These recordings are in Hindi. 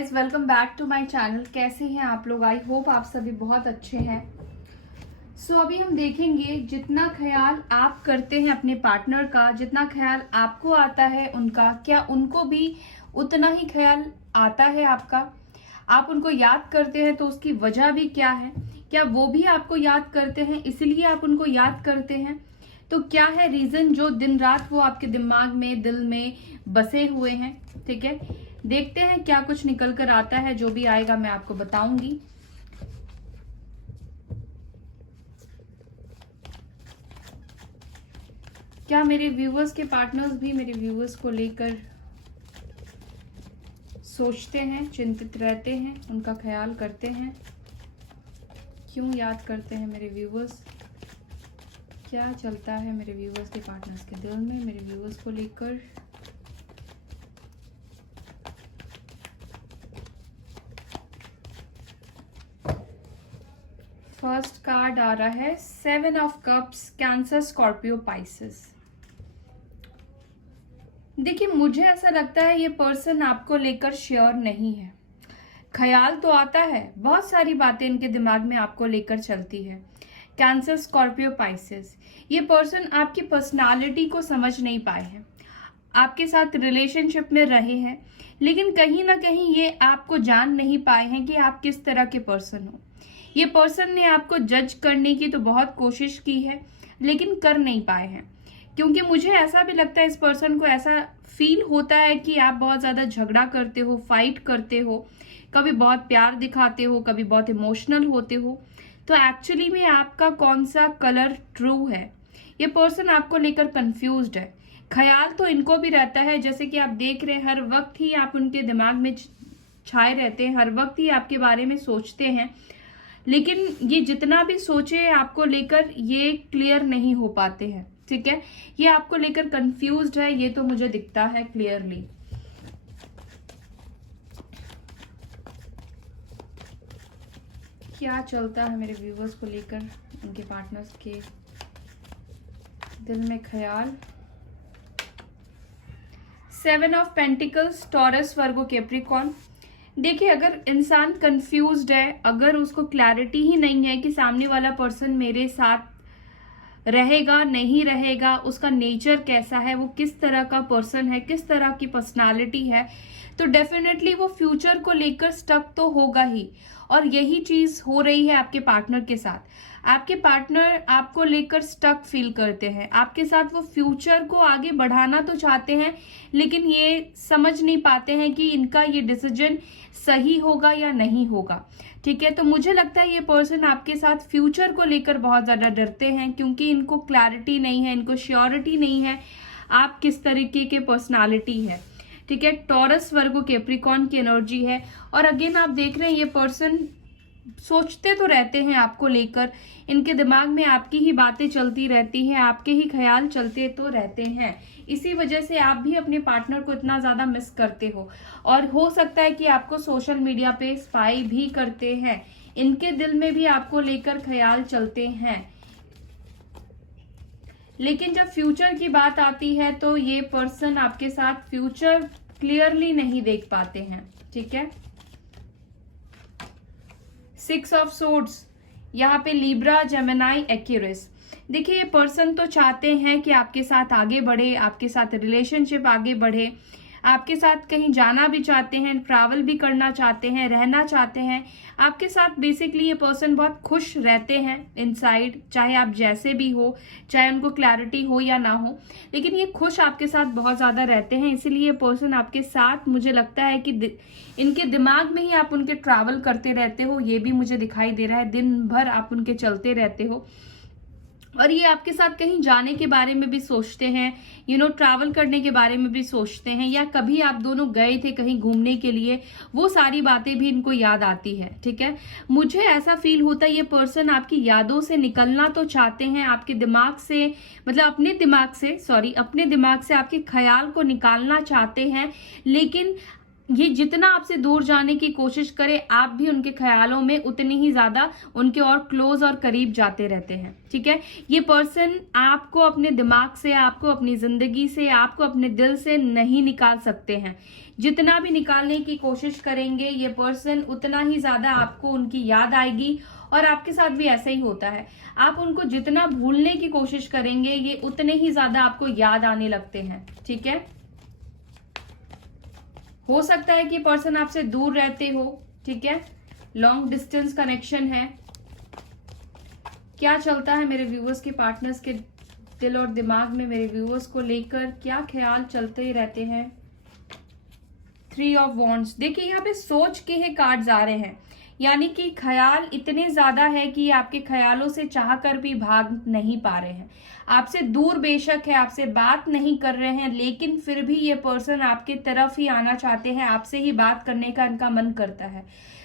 Guys, welcome back to my channel. कैसे हैं आप लोग? आई होप आप सभी बहुत अच्छे हैं। अभी हम देखेंगे जितना ख्याल आप करते हैं अपने पार्टनर का, जितना ख्याल आपको आता है उनका, क्या उनको भी उतना ही ख्याल आता है आपका? आप उनको याद करते हैं तो उसकी वजह भी क्या है? क्या वो भी आपको याद करते हैं इसलिए आप उनको याद करते हैं? तो क्या है रीजन जो दिन रात वो आपके दिमाग में, दिल में बसे हुए हैं? ठीक है, देखते हैं क्या कुछ निकल कर आता है। जो भी आएगा मैं आपको बताऊंगी। क्या मेरे व्यूवर्स के पार्टनर्स भी मेरे व्यूवर्स को लेकर सोचते हैं, चिंतित रहते हैं, उनका ख्याल करते हैं? क्यों याद करते हैं मेरे व्यूवर्स? क्या चलता है मेरे व्यूवर्स के पार्टनर्स के दिल में मेरे व्यूवर्स को लेकर? फर्स्ट कार्ड आ रहा है 7 of cups, cancer, Scorpio, Pisces. देखिए, मुझे ऐसा लगता है ये पर्सन आपको लेकर श्योर नहीं है। ख्याल तो आता है, बहुत सारी बातें इनके दिमाग में आपको लेकर चलती है। कैंसर, स्कॉर्पियो, पाइसेस, ये पर्सन आपकी पर्सनालिटी को समझ नहीं पाए हैं। आपके साथ रिलेशनशिप में रहे हैं, लेकिन कहीं ना कहीं ये आपको जान नहीं पाए हैं कि आप किस तरह के पर्सन हो। ये पर्सन ने आपको जज करने की तो बहुत कोशिश की है, लेकिन कर नहीं पाए हैं। क्योंकि मुझे ऐसा भी लगता है, इस पर्सन को ऐसा फील होता है कि आप बहुत ज्यादा झगड़ा करते हो, फाइट करते हो, कभी बहुत प्यार दिखाते हो, कभी बहुत इमोशनल होते हो। तो एक्चुअली में आपका कौन सा कलर ट्रू है? ये पर्सन आपको लेकर कंफ्यूज्ड है। ख्याल तो इनको भी रहता है, जैसे कि आप देख रहे हैं, हर वक्त ही आप उनके दिमाग में छाए रहते हैं, हर वक्त ही आपके बारे में सोचते हैं। लेकिन ये जितना भी सोचे आपको लेकर, ये क्लियर नहीं हो पाते हैं। ठीक है, ये आपको लेकर कंफ्यूज्ड है, ये तो मुझे दिखता है क्लियरली। क्या चलता है मेरे व्यूवर्स को लेकर, उनके पार्टनर्स के दिल में ख्याल? 7 of pentacles, taurus, Virgo, Capricorn. देखिए, अगर इंसान कंफ्यूज्ड है, अगर उसको क्लैरिटी ही नहीं है कि सामने वाला पर्सन मेरे साथ रहेगा नहीं रहेगा, उसका नेचर कैसा है, वो किस तरह का पर्सन है, किस तरह की पर्सनालिटी है, तो डेफिनेटली वो फ्यूचर को लेकर स्टक तो होगा ही। और यही चीज हो रही है आपके पार्टनर के साथ। आपके पार्टनर आपको लेकर स्टक फील करते हैं, आपके साथ वो फ्यूचर को आगे बढ़ाना तो चाहते हैं, लेकिन ये समझ नहीं पाते हैं कि इनका ये डिसीजन सही होगा या नहीं होगा। ठीक है, तो मुझे लगता है ये पर्सन आपके साथ फ्यूचर को लेकर बहुत ज्यादा डरते हैं, क्योंकि इनको क्लैरिटी नहीं है, इनको श्योरिटी नहीं है आप किस तरीके के पर्सनालिटी है। ठीक है, टॉरस, वर्गो, कैप्रिकॉर्न की एनर्जी है। और अगेन आप देख रहे हैं, ये पर्सन सोचते तो रहते हैं आपको लेकर, इनके दिमाग में आपकी ही बातें चलती रहती हैं, आपके ही ख्याल चलते तो रहते हैं। इसी वजह से आप भी अपने पार्टनर को इतना ज्यादा मिस करते हो, और हो सकता है कि आपको सोशल मीडिया पे स्पाई भी करते हैं। इनके दिल में भी आपको लेकर ख्याल चलते हैं, लेकिन जब फ्यूचर की बात आती है तो ये पर्सन आपके साथ फ्यूचर क्लियरली नहीं देख पाते हैं। ठीक है, 6 ऑफ सोर्ड्स, यहाँ पे लिब्रा, जेमिनाई, एक्यूरिस। देखिए, ये पर्सन तो चाहते हैं कि आपके साथ आगे बढ़े, आपके साथ रिलेशनशिप आगे बढ़े, आपके साथ कहीं जाना भी चाहते हैं, ट्रैवल भी करना चाहते हैं, रहना चाहते हैं आपके साथ। बेसिकली ये पर्सन बहुत खुश रहते हैं इनसाइड, चाहे आप जैसे भी हो, चाहे उनको क्लैरिटी हो या ना हो, लेकिन ये खुश आपके साथ बहुत ज्यादा रहते हैं। इसीलिए ये पर्सन आपके साथ, मुझे लगता है कि इनके दिमाग में ही आप उनके ट्रैवल करते रहते हो, ये भी मुझे दिखाई दे रहा है। दिन भर आप उनके चलते रहते हो, और ये आपके साथ कहीं जाने के बारे में भी सोचते हैं, ट्रैवल करने के बारे में भी सोचते हैं, या कभी आप दोनों गए थे कहीं घूमने के लिए, वो सारी बातें भी इनको याद आती है। ठीक है, मुझे ऐसा फील होता है ये पर्सन आपकी यादों से निकलना तो चाहते हैं, आपके दिमाग से, मतलब अपने दिमाग से आपके ख्याल को निकालना चाहते हैं, लेकिन ये जितना आपसे दूर जाने की कोशिश करे, आप भी उनके ख्यालों में उतनी ही ज्यादा उनके और क्लोज और करीब जाते रहते हैं। ठीक है, ये पर्सन आपको अपने दिमाग से, आपको अपनी जिंदगी से, आपको अपने दिल से नहीं निकाल सकते हैं। जितना भी निकालने की कोशिश करेंगे ये पर्सन, उतना ही ज्यादा आपको उनकी याद आएगी। और आपके साथ भी ऐसा ही होता है, आप उनको जितना भूलने की कोशिश करेंगे ये उतने ही ज्यादा आपको याद आने लगते हैं। ठीक है, हो सकता है कि पर्सन आपसे दूर रहते हो। ठीक है, लॉन्ग डिस्टेंस कनेक्शन है। क्या चलता है मेरे व्यूअर्स के पार्टनर्स के दिल और दिमाग में, मेरे व्यूअर्स को लेकर क्या ख्याल चलते ही रहते हैं। 3 ऑफ वॉन्ड्स, देखिए यहाँ पे सोच के ही कार्ड्स आ रहे हैं, यानी कि ख्याल इतने ज्यादा है कि आपके ख्यालों से चाहकर भी भाग नहीं पा रहे हैं। आपसे दूर बेशक है, आपसे बात नहीं कर रहे हैं, लेकिन फिर भी ये पर्सन आपके तरफ ही आना चाहते हैं, आपसे ही बात करने का इनका मन करता है।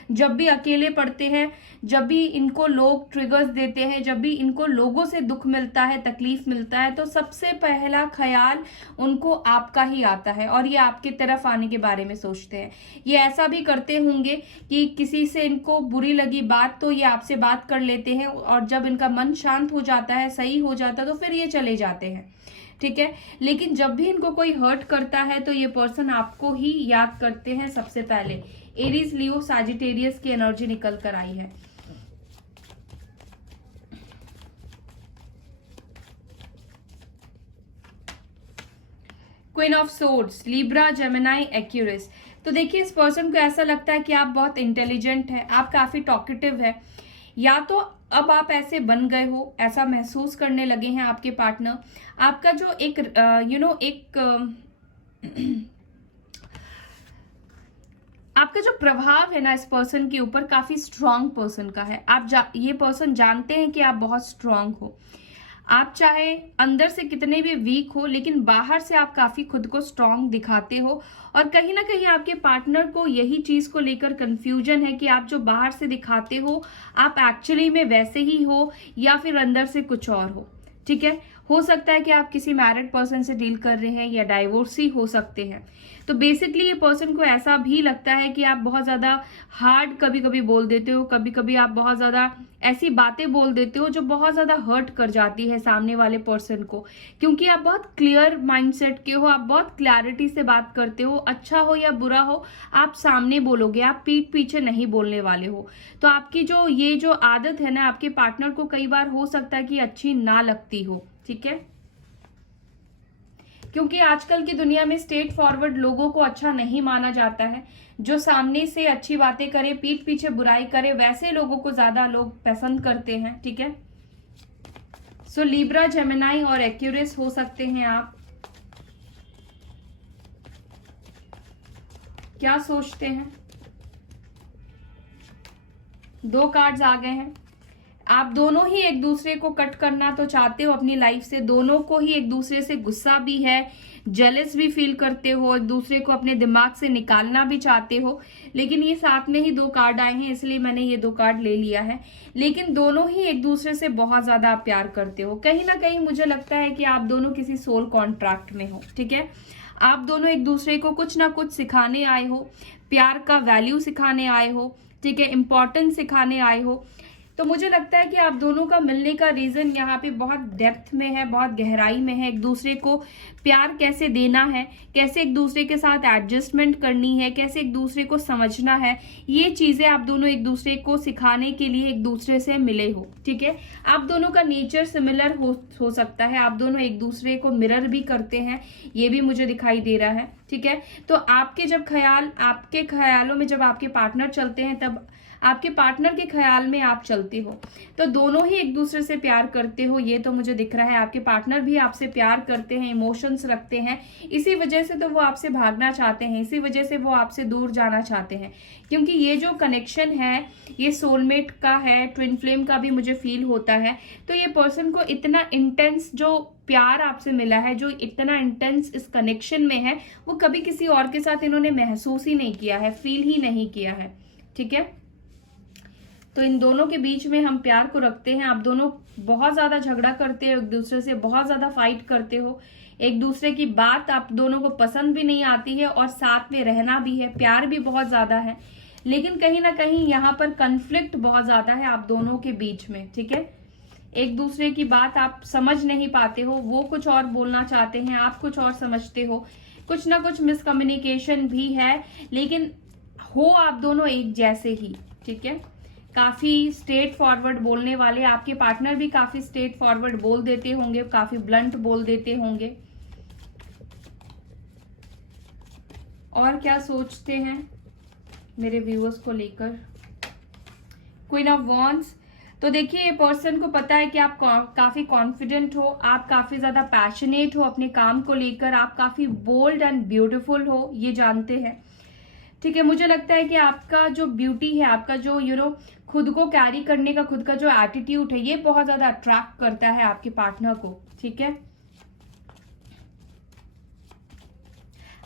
जब भी अकेले पड़ते हैं, जब भी इनको लोग ट्रिगर्स देते हैं, जब भी इनको लोगों से दुख मिलता है, तकलीफ मिलता है, तो सबसे पहला ख्याल उनको आपका ही आता है और ये आपके तरफ आने के बारे में सोचते हैं। ये ऐसा भी करते होंगे कि किसी से इनको बुरी लगी बात तो ये आपसे बात कर लेते हैं, और जब इनका मन शांत हो जाता है, सही हो जाता है, तो फिर ये चले जाते हैं। ठीक है, लेकिन जब भी इनको कोई हर्ट करता है तो ये पर्सन आपको ही याद करते हैं सबसे पहले। एरीज, लियो, सैजिटेरियस की एनर्जी निकल कर आई है। Queen of swords, Libra, Gemini, Aquarius. तो देखिए इस पर्सन को ऐसा लगता है कि आप बहुत इंटेलिजेंट है, आप काफी टॉकेटिव है, या तो अब आप ऐसे बन गए हो, ऐसा महसूस करने लगे हैं आपके पार्टनर। आपका जो एक आपका जो प्रभाव है ना इस पर्सन के ऊपर, काफी स्ट्रांग पर्सन का है। ये पर्सन जानते हैं कि आप बहुत स्ट्रांग हो। आप चाहे अंदर से कितने भी वीक हो, लेकिन बाहर से आप काफी खुद को स्ट्रांग दिखाते हो। और कहीं ना कहीं आपके पार्टनर को यही चीज को लेकर कंफ्यूजन है कि आप जो बाहर से दिखाते हो आप एक्चुअली में वैसे ही हो या फिर अंदर से कुछ और हो। ठीक है, हो सकता है कि आप किसी मैरिड पर्सन से डील कर रहे हैं या डाइवोर्सी हो सकते हैं। तो बेसिकली ये पर्सन को ऐसा भी लगता है कि आप बहुत ज्यादा हार्ड कभी कभी बोल देते हो, कभी कभी आप बहुत ज्यादा ऐसी बातें बोल देते हो जो बहुत ज्यादा हर्ट कर जाती है सामने वाले पर्सन को, क्योंकि आप बहुत क्लियर माइंडसेट के हो, आप बहुत क्लैरिटी से बात करते हो। अच्छा हो या बुरा हो आप सामने बोलोगे, आप पीठ पीछे नहीं बोलने वाले हो। तो आपकी जो आदत है ना, आपके पार्टनर को कई बार हो सकता है कि अच्छी ना लगती हो। ठीक है, क्योंकि आजकल की दुनिया में स्ट्रेट फॉरवर्ड लोगों को अच्छा नहीं माना जाता है। जो सामने से अच्छी बातें करे, पीठ पीछे बुराई करे, वैसे लोगों को ज्यादा लोग पसंद करते हैं। ठीक है, सो लिब्रा, जेमिनाई और एक्यूरिस हो सकते हैं आप। क्या सोचते हैं? 2 कार्ड्स आ गए हैं। आप दोनों ही एक दूसरे को कट करना तो चाहते हो अपनी लाइफ से, दोनों को ही एक दूसरे से गुस्सा भी है, जेलस भी फील करते हो, एक दूसरे को अपने दिमाग से निकालना भी चाहते हो। लेकिन ये साथ में ही 2 कार्ड आए हैं, इसलिए मैंने ये 2 कार्ड ले लिया है। लेकिन दोनों ही एक दूसरे से बहुत ज्यादा आप प्यार करते हो। कहीं ना कहीं मुझे लगता है कि आप दोनों किसी सोल कॉन्ट्रैक्ट में हो। ठीक है, आप दोनों एक दूसरे को कुछ ना कुछ सिखाने आए हो, प्यार का वैल्यू सिखाने आए हो। ठीक है, इंपॉर्टेंस सिखाने आए हो। तो मुझे लगता है कि आप दोनों का मिलने का रीजन यहाँ पे बहुत डेप्थ में है, बहुत गहराई में है। एक दूसरे को प्यार कैसे देना है, कैसे एक दूसरे के साथ एडजस्टमेंट करनी है, कैसे एक दूसरे को समझना है, ये चीजें आप दोनों एक दूसरे को सिखाने के लिए एक दूसरे से मिले हो। ठीक है, आप दोनों का नेचर सिमिलर हो सकता है, आप दोनों एक दूसरे को मिरर भी करते हैं, ये भी मुझे दिखाई दे रहा है। ठीक है, तो आपके ख्यालों में जब आपके पार्टनर चलते हैं तब आपके पार्टनर के ख्याल में आप चलते हो। तो दोनों ही एक दूसरे से प्यार करते हो, ये तो मुझे दिख रहा है। आपके पार्टनर भी आपसे प्यार करते हैं, इमोशंस रखते हैं, इसी वजह से तो वो आपसे भागना चाहते हैं, इसी वजह से वो आपसे दूर जाना चाहते हैं। क्योंकि ये जो कनेक्शन है ये सोलमेट का है, ट्विन फ्लेम का भी मुझे फील होता है। तो ये पर्सन को इतना इंटेंस जो प्यार आपसे मिला है, जो इतना इंटेंस इस कनेक्शन में है, वो कभी किसी और के साथ इन्होंने महसूस ही नहीं किया है, फील ही नहीं किया है। ठीक है, तो इन दोनों के बीच में हम प्यार को रखते हैं। आप दोनों बहुत ज्यादा झगड़ा करते हो, एक दूसरे से बहुत ज्यादा फाइट करते हो, एक दूसरे की बात आप दोनों को पसंद भी नहीं आती है और साथ में रहना भी है, प्यार भी बहुत ज्यादा है, लेकिन कहीं ना कहीं यहाँ पर कन्फ्लिक्ट बहुत ज्यादा है आप दोनों के बीच में। ठीक है, एक दूसरे की बात आप समझ नहीं पाते हो, वो कुछ और बोलना चाहते हैं, आप कुछ और समझते हो, कुछ ना कुछ मिसकम्युनिकेशन भी है, लेकिन हो आप दोनों एक जैसे ही। ठीक है, काफी स्ट्रेट फॉरवर्ड बोलने वाले, आपके पार्टनर भी काफी स्ट्रेट फॉरवर्ड बोल देते होंगे, काफी ब्लंट बोल देते होंगे। और क्या सोचते हैं मेरे व्यूअर्स को लेकर? क्वीन ऑफ वॉन्ड्स, तो देखिए ये पर्सन को पता है कि आप काफी कॉन्फिडेंट हो, आप काफी ज्यादा पैशनेट हो अपने काम को लेकर, आप काफी बोल्ड एंड ब्यूटीफुल हो, ये जानते हैं। ठीक है, मुझे लगता है कि आपका जो ब्यूटी है, आपका जो खुद को कैरी करने का खुद का जो एटीट्यूड है, ये बहुत ज्यादा अट्रैक्ट करता है आपके पार्टनर को। ठीक है,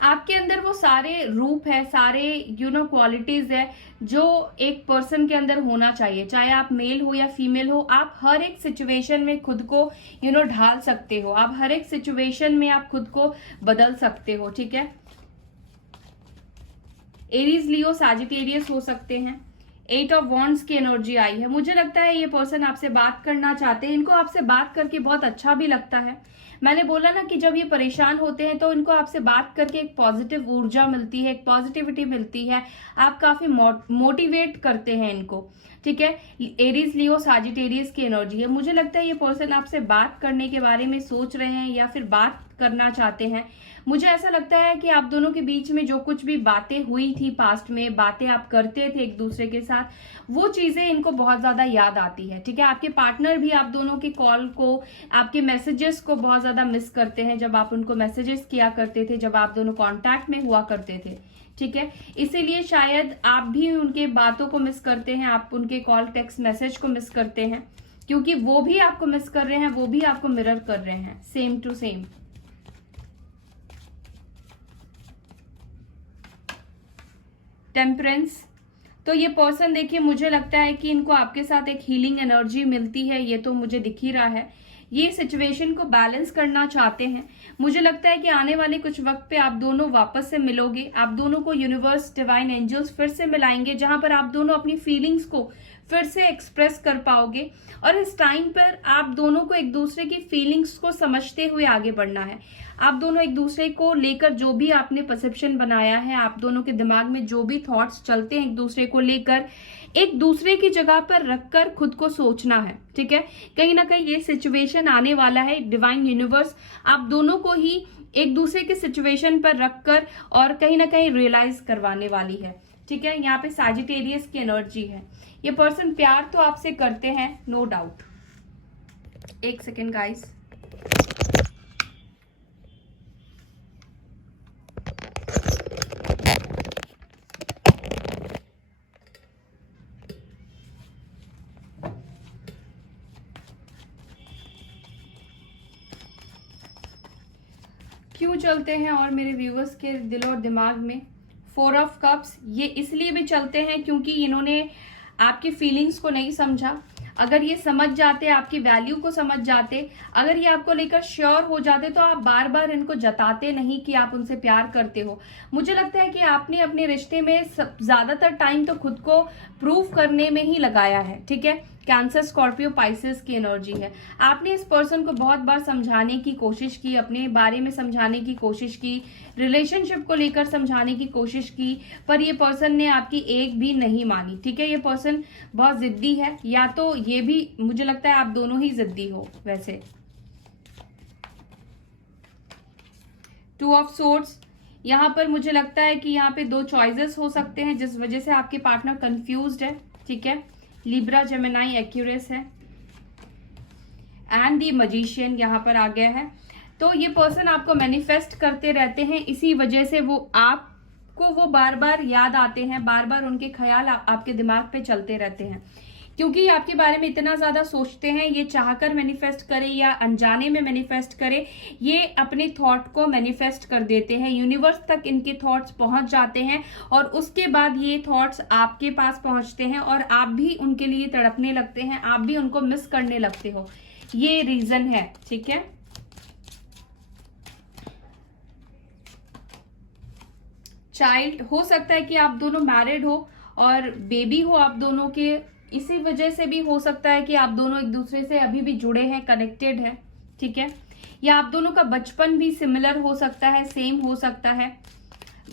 आपके अंदर वो सारे रूप है, सारे क्वालिटीज है जो एक पर्सन के अंदर होना चाहिए, चाहे आप मेल हो या फीमेल हो, आप हर एक सिचुएशन में खुद को ढाल सकते हो, आप हर एक सिचुएशन में आप खुद को बदल सकते हो। ठीक है, एरीज, लियो, सैजिटेरियस हो सकते हैं। 8 ऑफ वॉन्ड्स की एनर्जी आई है। मुझे लगता है ये पर्सन आपसे बात करना चाहते हैं, इनको आपसे बात करके बहुत अच्छा भी लगता है। मैंने बोला ना कि जब ये परेशान होते हैं तो इनको आपसे बात करके एक पॉजिटिव ऊर्जा मिलती है, एक पॉजिटिविटी मिलती है, आप काफी मोटिवेट करते हैं इनको। ठीक है, एरीज, लियो, सैजिटेरियस की एनर्जी है। मुझे लगता है ये पर्सन आपसे बात करने के बारे में सोच रहे हैं या फिर बात करना चाहते हैं। मुझे ऐसा लगता है कि आप दोनों के बीच में जो कुछ भी बातें हुई थी पास्ट में, बातें आप करते थे एक दूसरे के साथ, वो चीजें इनको बहुत ज्यादा याद आती है। ठीक है, आपके पार्टनर भी आप दोनों के कॉल को, आपके मैसेजेस को बहुत ज्यादा मिस करते हैं, जब आप उनको मैसेजेस किया करते थे, जब आप दोनों कॉन्टैक्ट में हुआ करते थे। ठीक है, इसीलिए शायद आप भी उनके बातों को मिस करते हैं, आप उनके कॉल, टेक्स्ट मैसेज को मिस करते हैं, क्योंकि वो भी आपको मिस कर रहे हैं, वो भी आपको मिरर कर रहे हैं, सेम टू सेम। टेम्परेंस, तो ये पर्सन देखिए, मुझे लगता है कि इनको आपके साथ एक हीलिंग एनर्जी मिलती है, ये तो मुझे दिख ही रहा है। ये सिचुएशन को बैलेंस करना चाहते हैं। मुझे लगता है कि आने वाले कुछ वक्त पे आप दोनों वापस से मिलोगे, आप दोनों को यूनिवर्स, डिवाइन एंजल्स फिर से मिलाएंगे, जहां पर आप दोनों अपनी फीलिंग्स को फिर से एक्सप्रेस कर पाओगे। और इस टाइम पर आप दोनों को एक दूसरे की फीलिंग्स को समझते हुए आगे बढ़ना है। आप दोनों एक दूसरे को लेकर जो भी आपने परसेप्शन बनाया है, आप दोनों के दिमाग में जो भी थॉट्स चलते हैं एक दूसरे को लेकर, एक दूसरे की जगह पर रखकर खुद को सोचना है। ठीक है, कहीं ना कहीं ये सिचुएशन आने वाला है, डिवाइन यूनिवर्स आप दोनों को ही एक दूसरे के सिचुएशन पर रखकर और कहीं ना कहीं रियलाइज करवाने वाली है। ठीक है, यहाँ पे सैजिटेरियस की एनर्जी है। ये पर्सन प्यार तो आपसे करते हैं, नो डाउट। एक सेकेंड गाइस, क्यों चलते हैं और मेरे व्यूअर्स के दिल और दिमाग में 4 ऑफ कप्स, ये इसलिए भी चलते हैं क्योंकि इन्होंने आपकी फीलिंग्स को नहीं समझा। अगर ये समझ जाते, आपकी वैल्यू को समझ जाते, अगर ये आपको लेकर श्योर हो जाते, तो आप बार बार इनको जताते नहीं कि आप उनसे प्यार करते हो। मुझे लगता है कि आपने अपने रिश्ते में ज्यादातर टाइम तो खुद को प्रूव करने में ही लगाया है। ठीक है, कैंसर, स्कॉर्पियो, पाइसेस की एनर्जी है। आपने इस पर्सन को बहुत बार समझाने की कोशिश की, अपने बारे में समझाने की कोशिश की, रिलेशनशिप को लेकर समझाने की कोशिश की, पर ये पर्सन ने आपकी एक भी नहीं मानी। ठीक है, ये पर्सन बहुत जिद्दी है, या तो ये भी मुझे लगता है आप दोनों ही जिद्दी हो वैसे। 2 ऑफ सोर्ड्स, यहाँ पर मुझे लगता है कि यहाँ पे 2 चॉइसेस हो सकते हैं जिस वजह से आपके पार्टनर कंफ्यूज्ड है। ठीक है, लिब्रा, जेमिनाई, एक्यूरेस है, एंड दी मजिशियन यहाँ पर आ गया है। तो ये पर्सन आपको मैनिफेस्ट करते रहते हैं, इसी वजह से वो आपको वो बार बार याद आते हैं, बार बार उनके ख्याल आपके दिमाग पे चलते रहते हैं। क्योंकि ये आपके बारे में इतना ज्यादा सोचते हैं, ये चाहकर मैनिफेस्ट करे या अनजाने में मैनिफेस्ट करे, ये अपने थॉट को मैनिफेस्ट कर देते हैं, यूनिवर्स तक इनके थॉट्स पहुंच जाते हैं और उसके बाद ये थॉट्स आपके पास पहुंचते हैं और आप भी उनके लिए तड़पने लगते हैं, आप भी उनको मिस करने लगते हो। ये रीजन है, ठीक है। चाइल्ड हो सकता है कि आप दोनों मैरिड हो और बेबी हो आप दोनों के, इसी वजह से भी हो सकता है कि आप दोनों एक दूसरे से अभी भी जुड़े हैं, कनेक्टेड है, ठीक है। या आप दोनों का बचपन भी सिमिलर हो सकता है, सेम हो सकता है,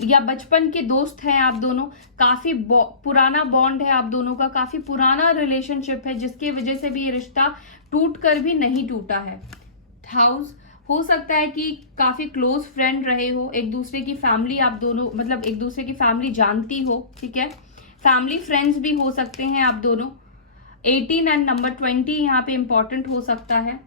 या बचपन के दोस्त हैं आप दोनों, काफी पुराना बॉन्ड है आप दोनों का, काफी पुराना रिलेशनशिप है जिसकी वजह से भी ये रिश्ता टूट कर भी नहीं टूटा है। हाउस हो सकता है कि काफी क्लोज फ्रेंड रहे हो, एक दूसरे की फैमिली आप दोनों, मतलब एक दूसरे की फैमिली जानती हो, ठीक है। फैमिली फ्रेंड्स भी हो सकते हैं आप दोनों। 18 एंड नंबर 20 यहाँ पे इंपॉर्टेंट हो सकता है।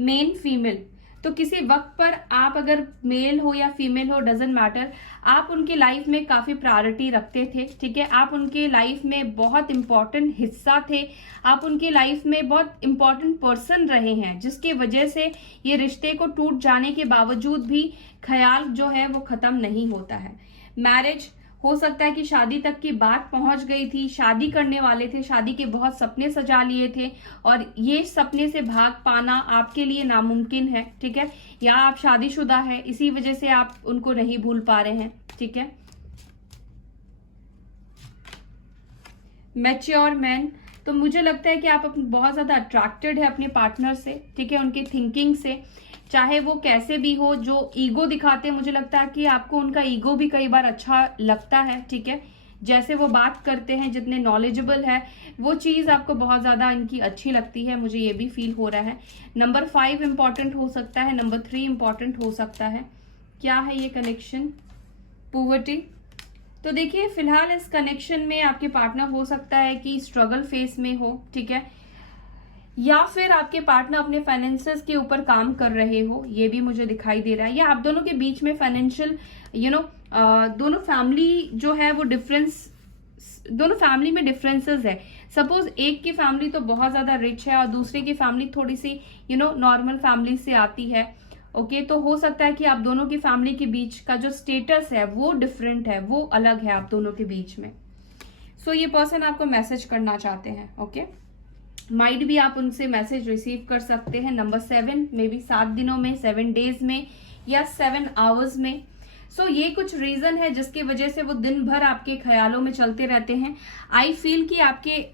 मेन फीमेल, तो किसी वक्त पर आप अगर मेल हो या फीमेल हो, डजेंट मैटर, आप उनकी लाइफ में काफी प्रायोरिटी रखते थे, ठीक है। आप उनके लाइफ में बहुत इंपॉर्टेंट हिस्सा थे, आप उनकी लाइफ में बहुत इंपॉर्टेंट पर्सन रहे हैं, जिसकी वजह से ये रिश्ते को टूट जाने के बावजूद भी ख्याल जो है वो खत्म नहीं होता है। मैरिज हो सकता है कि शादी तक की बात पहुंच गई थी, शादी करने वाले थे, शादी के बहुत सपने सजा लिए थे और ये सपने से भाग पाना आपके लिए नामुमकिन है, ठीक है। या आप शादीशुदा है, इसी वजह से आप उनको नहीं भूल पा रहे हैं, ठीक है। मैच्योर मैन, तो मुझे लगता है कि आप बहुत ज्यादा अट्रैक्टेड है अपने पार्टनर से, ठीक है, उनके थिंकिंग से, चाहे वो कैसे भी हो। जो ईगो दिखाते हैं, मुझे लगता है कि आपको उनका ईगो भी कई बार अच्छा लगता है, ठीक है। जैसे वो बात करते हैं, जितने नॉलेजेबल है, वो चीज आपको बहुत ज्यादा इनकी अच्छी लगती है, मुझे ये भी फील हो रहा है। नंबर 5 इंपॉर्टेंट हो सकता है, नंबर 3 इंपॉर्टेंट हो सकता है। क्या है ये कनेक्शन? पॉवर्टी। तो देखिए फिलहाल इस कनेक्शन में आपके पार्टनर हो सकता है कि स्ट्रगल फेस में हो, ठीक है, या फिर आपके पार्टनर अपने फाइनेंसेस के ऊपर काम कर रहे हो, ये भी मुझे दिखाई दे रहा है। या आप दोनों के बीच में फाइनेंशियल दोनों फैमिली जो है वो दोनों फैमिली में डिफरेंसेस है। सपोज एक की फैमिली तो बहुत ज्यादा रिच है और दूसरे की फैमिली थोड़ी सी नॉर्मल फैमिली से आती है, ओके। तो हो सकता है कि आप दोनों की फैमिली के बीच का जो स्टेटस है वो डिफरेंट है, वो अलग है आप दोनों के बीच में। सो ये पर्सन आपको मैसेज करना चाहते हैं, ओके। माइट भी आप उनसे मैसेज रिसीव कर सकते हैं। नंबर 7 में भी 7 दिनों में, 7 डेज में या 7 आवर्स में। सो ये कुछ रीजन है जिसकी वजह से वो दिन भर आपके ख्यालों में चलते रहते हैं। आई फील कि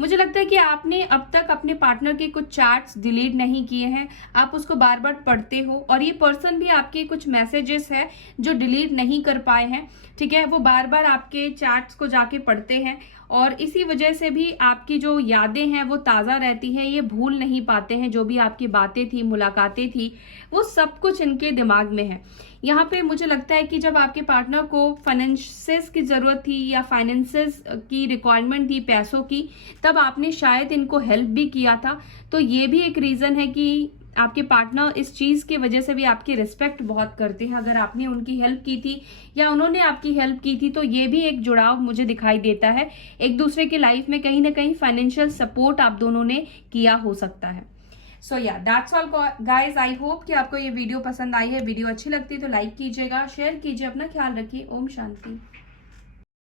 मुझे लगता है कि आपने अब तक अपने पार्टनर के कुछ चैट्स डिलीट नहीं किए हैं, आप उसको बार बार पढ़ते हो और ये पर्सन भी आपके कुछ मैसेजेस है जो डिलीट नहीं कर पाए हैं, ठीक है। वो बार बार आपके चैट्स को जाके पढ़ते हैं और इसी वजह से भी आपकी जो यादें हैं वो ताज़ा रहती हैं, ये भूल नहीं पाते हैं जो भी आपकी बातें थी, मुलाकातें थी, वो सब कुछ इनके दिमाग में है। यहाँ पे मुझे लगता है कि जब आपके पार्टनर को फाइनेंसेस की जरूरत थी या फाइनेंसेस की रिक्वायरमेंट थी, पैसों की, तब आपने शायद इनको हेल्प भी किया था। तो ये भी एक रीजन है कि आपके पार्टनर इस चीज की वजह से भी आपकी रिस्पेक्ट बहुत करते हैं। अगर आपने उनकी हेल्प की थी या उन्होंने आपकी हेल्प की थी तो ये भी एक जुड़ाव मुझे दिखाई देता है। एक दूसरे की लाइफ में कहीं ना कहीं फाइनेंशियल सपोर्ट आप दोनों ने किया हो सकता है। सो या that's all guys, I hope कि आपको ये वीडियो पसंद आई है। वीडियो अच्छी लगती है तो लाइक कीजिएगा, शेयर कीजिए, अपना ख्याल रखिए। ओम शांति।